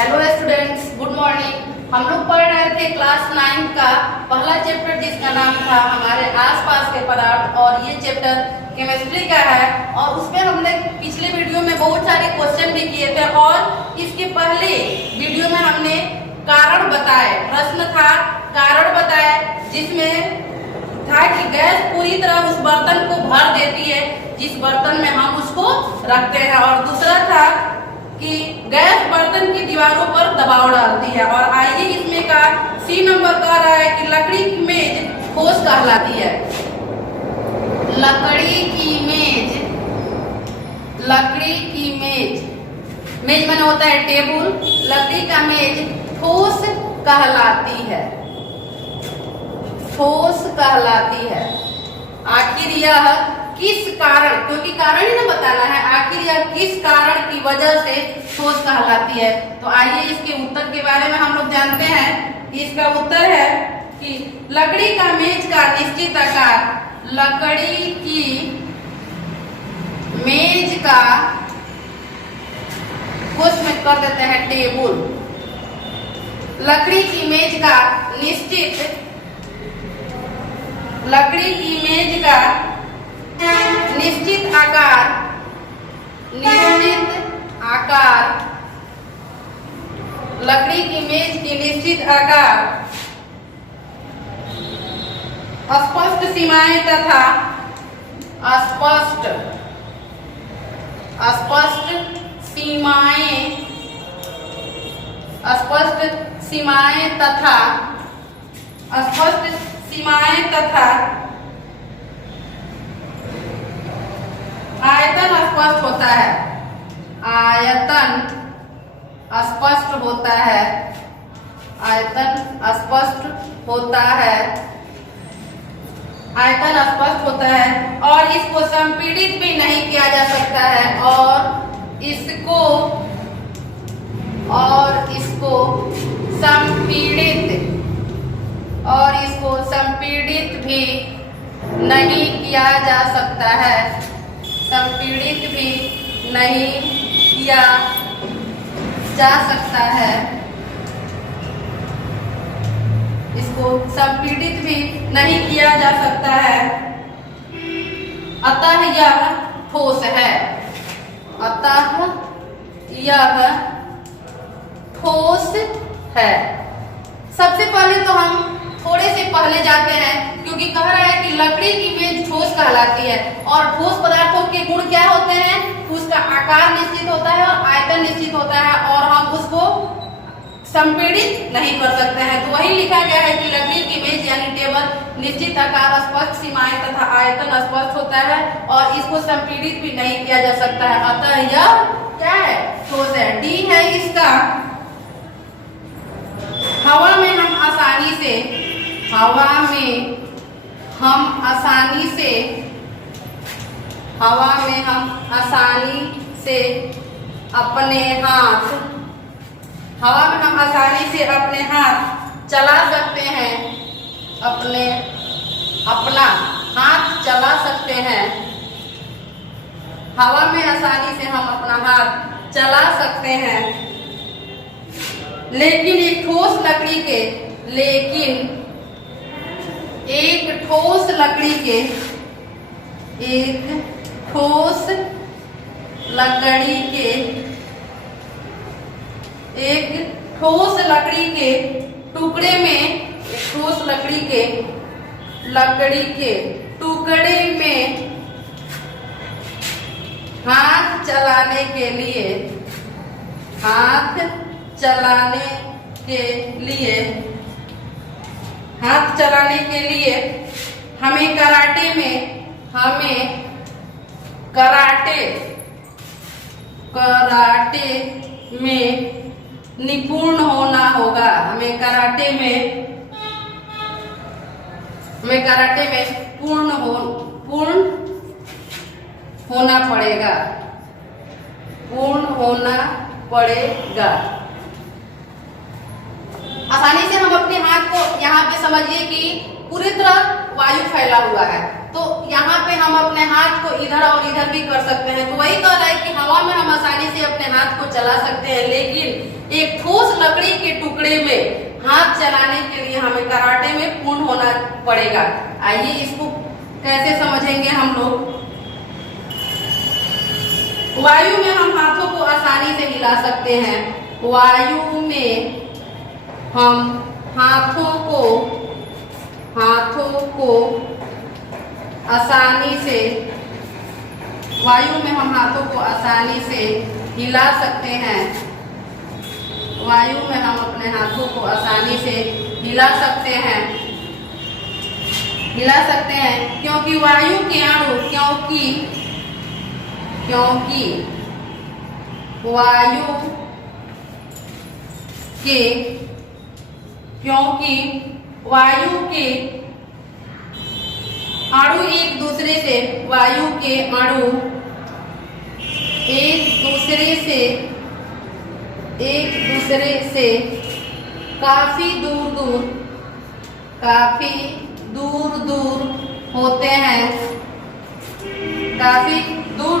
Hello students, good morning. हम लोग पढ़ रहे थे क्लास 9 का पहला चैप्टर जिसका नाम था हमारे आसपास के पदार्थ, और ये चैप्टर केमिस्ट्री का है। और उसमें हमने पिछले वीडियो में बहुत सारे क्वेश्चन भी किए थे, और इसके पहले वीडियो में हमने कारण बताए, प्रश्न था कारण बताए, जिसमें था कि गैस पूरी तरह उस बर्तन को भर देती है जिस बर्तन में हम उसको रखते हैं, और दूसरा था कि गैस बर्तन की दीवारों पर दबाव डालती है। और आइए इसमें का सी नंबर कह रहा है कि लकड़ी की मेज ठोस कहलाती है। लकड़ी की मेज, लकड़ी की मेज, मेज माने होता है टेबल, लकड़ी का मेज ठोस कहलाती है, ठोस कहलाती है। आखिर यह किस कारण, क्योंकि कारण ही ना बताना है, आखिर यह किस कारण की वजह से ठोस कहलाती है। तो आइए इसके उत्तर के बारे में हम लोग जानते हैं। इसका उत्तर है कि लकड़ी का मेज का निश्चित आकार, लकड़ी की मेज का, कुछ में कर देते हैं टेबल, लकड़ी की मेज का निश्चित, लकड़ी की मेज का निश्चित आकार, निश्चित आकार, लकड़ी की मेज की निश्चित आकार, स्पष्ट सीमाएं तथा स्पष्ट, स्पष्ट सीमाएं, स्पष्ट सीमाएं तथा, स्पष्ट सीमाएं तथा आयतन स्पष्ट होता है, आयतन स्पष्ट होता है, आयतन स्पष्ट होता है, आयतन स्पष्ट होता है, और इसको संपीड़ित भी नहीं किया जा सकता है, और इसको संपीड़ित, और इसको संपीड़ित भी नहीं किया जा सकता है, संपीड़ित भी नहीं किया जा सकता है, इसको संपीड़ित भी नहीं किया जा सकता है। अतः यह ठोस है, अतः यह ठोस है। सबसे पहले तो हम थोड़े से पहले जाते हैं, क्योंकि कह रहा है कि लकड़ी की मेज ठोस कहलाती है, और ठोस पदार्थों के गुण क्या होते हैं, उसका आकार निश्चित होता है और आयतन निश्चित होता है, और हम उसको संपीड़ित नहीं कर सकते हैं। तो वही लिखा गया है कि लकड़ी की मेज यानी टेबल निश्चित आकार, स्पष्ट सीमाएं तथा आयतन स्पष्ट होता है, और इसको संपीड़ित भी नहीं किया जा सकता है। अतः यह क्या है, ठोस है। डी है इसका, हवा में हम आसानी से, हवा में हम आसानी से, हवा में हम आसानी से अपने हाथ, हवा में हम आसानी से अपने हाथ चला सकते हैं, अपना हाथ चला सकते हैं, हवा में आसानी से हम अपना हाथ चला सकते हैं। लेकिन एक ठोस लकड़ी के, लेकिन एक ठोस लकड़ी के, एक ठोस लकड़ी के, एक ठोस लकड़ी के टुकड़े में, एक ठोस लकड़ी के, लकड़ी के टुकड़े में हाथ चलाने के लिए, हाथ चलाने के लिए, हाथ चलाने के लिए हमें कराटे में, हमें कराटे, कराटे में निपुण होना होगा, हमें कराटे में, हमें कराटे में पूर्ण होना पड़ेगा, पूर्ण होना पड़ेगा। आसानी से हम अपने हाथ को, यहाँ पे समझिए कि पूरी तरह वायु फैला हुआ है, तो यहाँ पे हम अपने हाथ को इधर और इधर भी कर सकते हैं। तो वही कह रहा है कि हवा में हम आसानी से अपने हाथ को चला सकते हैं, लेकिन एक ठोस लकड़ी के टुकड़े में हाथ चलाने के लिए हमें कराटे में पूर्ण होना पड़ेगा। आइए इसको कैसे समझेंगे हम लोग। वायु में हम हाथों को आसानी से हिला सकते हैं। वायु में हम हाथों को आसानी से, वायु में हम हाथों को आसानी से हिला सकते हैं। वायु में हम अपने हाथों को आसानी से हिला सकते हैं, क्योंकि वायु के अणु, क्योंकि वायु के अणु एक दूसरे से काफी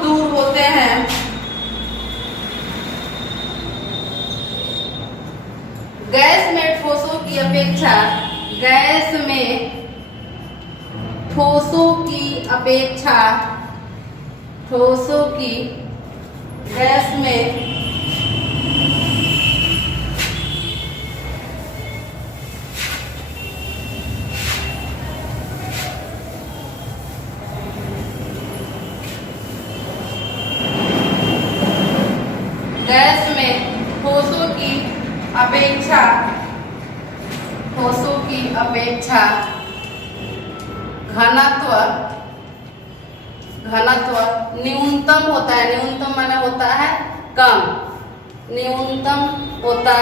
दूर होते हैं। गैस में ठोसों की अपेक्षा ठोसों की अपेक्षा घनत्व न्यूनतम होता है। न्यूनतम माने होता है कम, न्यूनतम होता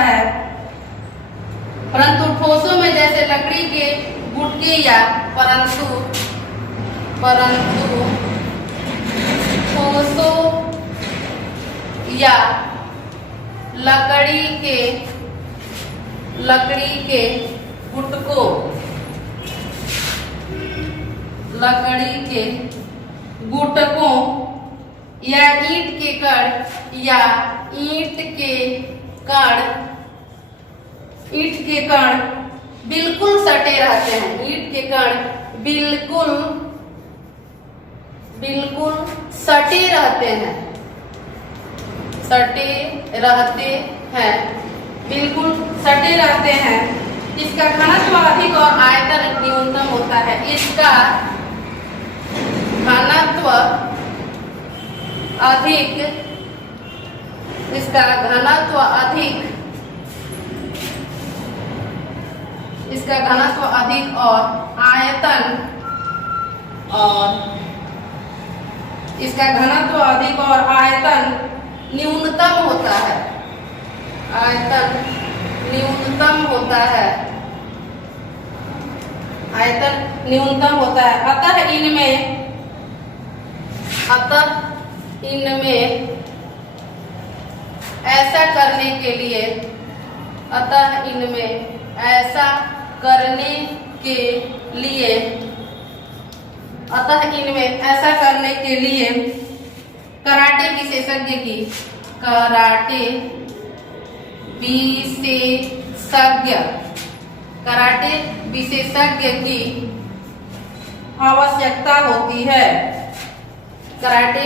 है। परंतु ठोसों में जैसे लकड़ी के गुटके या ठोसों या लकड़ी के गुटकों या ईंट के कण बिल्कुल सटे रहते हैं। ईंट के कण बिल्कुल सटे रहते हैं, बिल्कुल सटे रहते हैं। इसका घनत्व अधिक और आयतन न्यूनतम होता है। इसका घनत्व अधिक और आयतन न्यूनतम होता है। अतः इनमें ऐसा करने के लिए कराटे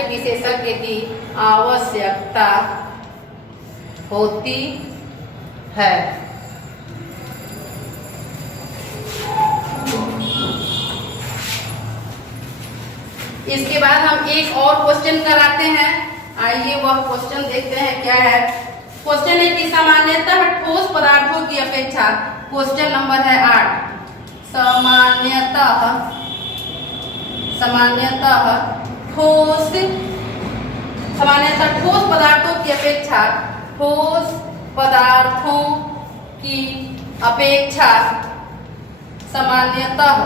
विशेषज्ञ की आवश्यकता होती है। इसके बाद हम एक और क्वेश्चन कराते हैं। आइए वह क्वेश्चन देखते हैं क्या है। क्वेश्चन है कि सामान्यतः ठोस पदार्थों की अपेक्षा, क्वेश्चन नंबर है 8, सामान्यतः ठोस पदार्थों की अपेक्षा सामान्यतः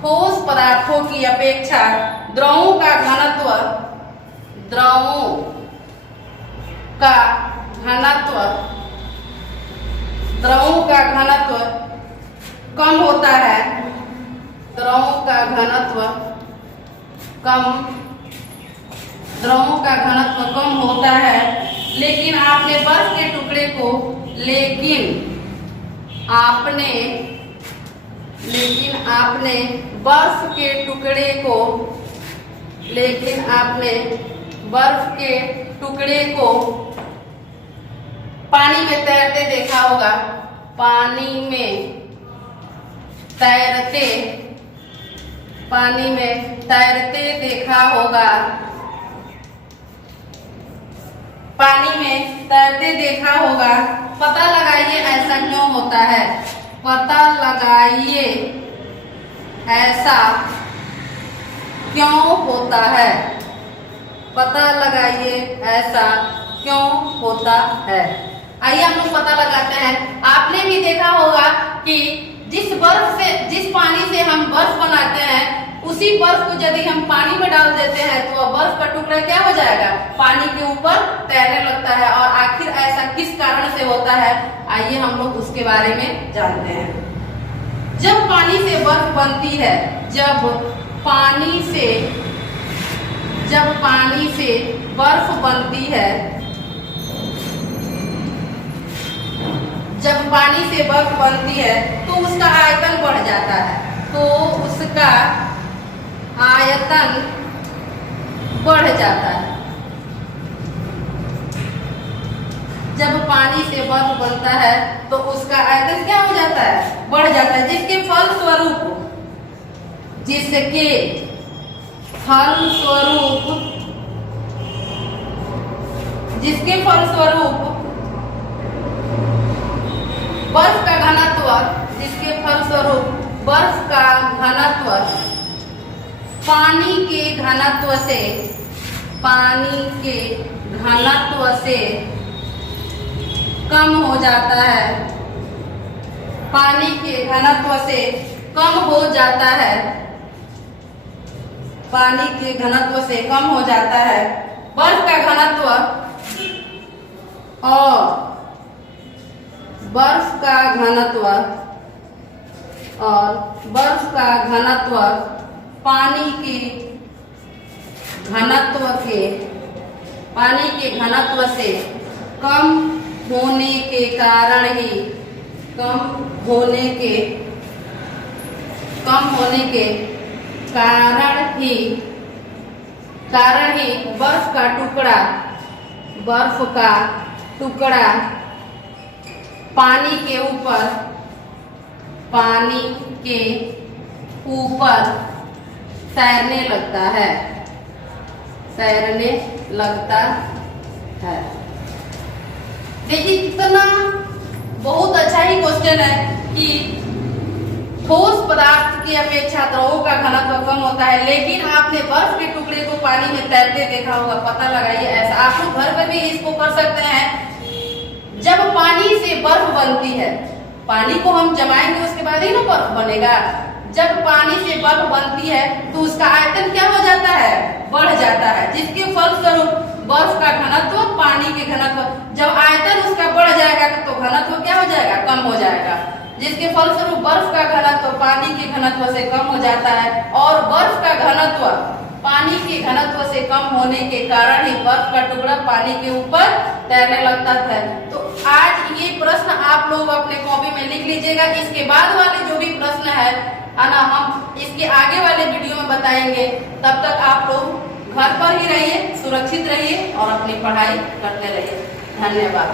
ठोस पदार्थों की अपेक्षा द्रवों का घनत्व कम होता है। द्रवों का घनत्व कम होता है। लेकिन आपने बर्फ के टुकड़े को पानी में तैरते देखा होगा। पानी में तैरते देखा होगा। पानी में तैरते देखा होगा। पता लगाइए ऐसा क्यों होता है। पता लगाइए ऐसा क्यों होता है। पता लगाइए ऐसा क्यों होता है। आइए हम लोग पता लगाते हैं। आपने भी देखा होगा कि जिस पानी से हम बर्फ बनाते हैं, उसी बर्फ को यदि हम पानी में डाल देते हैं तो वह बर्फ का टुकड़ा क्या हो जाएगा, पानी के ऊपर तैरने लगता है। और आखिर ऐसा किस कारण से होता है, आइए हम लोग उसके बारे में जानते हैं। जब पानी से बर्फ बनती है, जब पानी से बर्फ बनती है, जब पानी से बर्फ बनती है तो उसका आयतन बढ़ जाता है। तो उसका आयतन बढ़ जाता है। जब पानी से बर्फ बनता है तो उसका आयतन क्या हो जाता है, बढ़ जाता है। जिसके फलस्वरूप बर्फ का घनत्व पानी के घनत्व से कम हो जाता है। पानी के घनत्व से कम हो जाता है। पानी के घनत्व से कम हो जाता है। बर्फ का घनत्व और बर्फ का घनत्व पानी के घनत्व से कम होने के कारण ही बर्फ का टुकड़ा पानी के ऊपर तैरने लगता है। देखिए कितना बहुत अच्छा ही क्वेश्चन है कि ठोस पदार्थ की अपेक्षा द्रवों का घनत्व कम होता है, लेकिन आपने बर्फ के टुकड़े को पानी में तैरते देखा होगा। पता लगाइए ऐसा। आप लोग घर पर भी इसको कर सकते हैं। जब पानी से बर्फ बनती है, पानी को हम जमाएंगे उसके बाद ही ना बर्फ बनेगा। जब पानी से बर्फ बनती है तो उसका आयतन क्या हो जाता है, बढ़ जाता है। जिसके फलस्वरूप बर्फ का घनत्व पानी के घनत्व, जब आयतन उसका बढ़ जाएगा तो घनत्व क्या हो जाएगा, कम हो जाएगा। जिसके फलस्वरूप बर्फ का घनत्व पानी के घनत्व से कम हो जाता है। और बर्फ का घनत्व पानी के घनत्व से कम होने के कारण ही बर्फ का टुकड़ा पानी के ऊपर तैरने लगता है। तो आज ये प्रश्न आप लोग अपने कॉपी में लिख लीजिएगा। इसके बाद वाले जो भी प्रश्न है ना, हम इसके आगे वाले वीडियो में बताएंगे। तब तक आप लोग घर पर ही रहिए, सुरक्षित रहिए और अपनी पढ़ाई करते रहिए। धन्यवाद।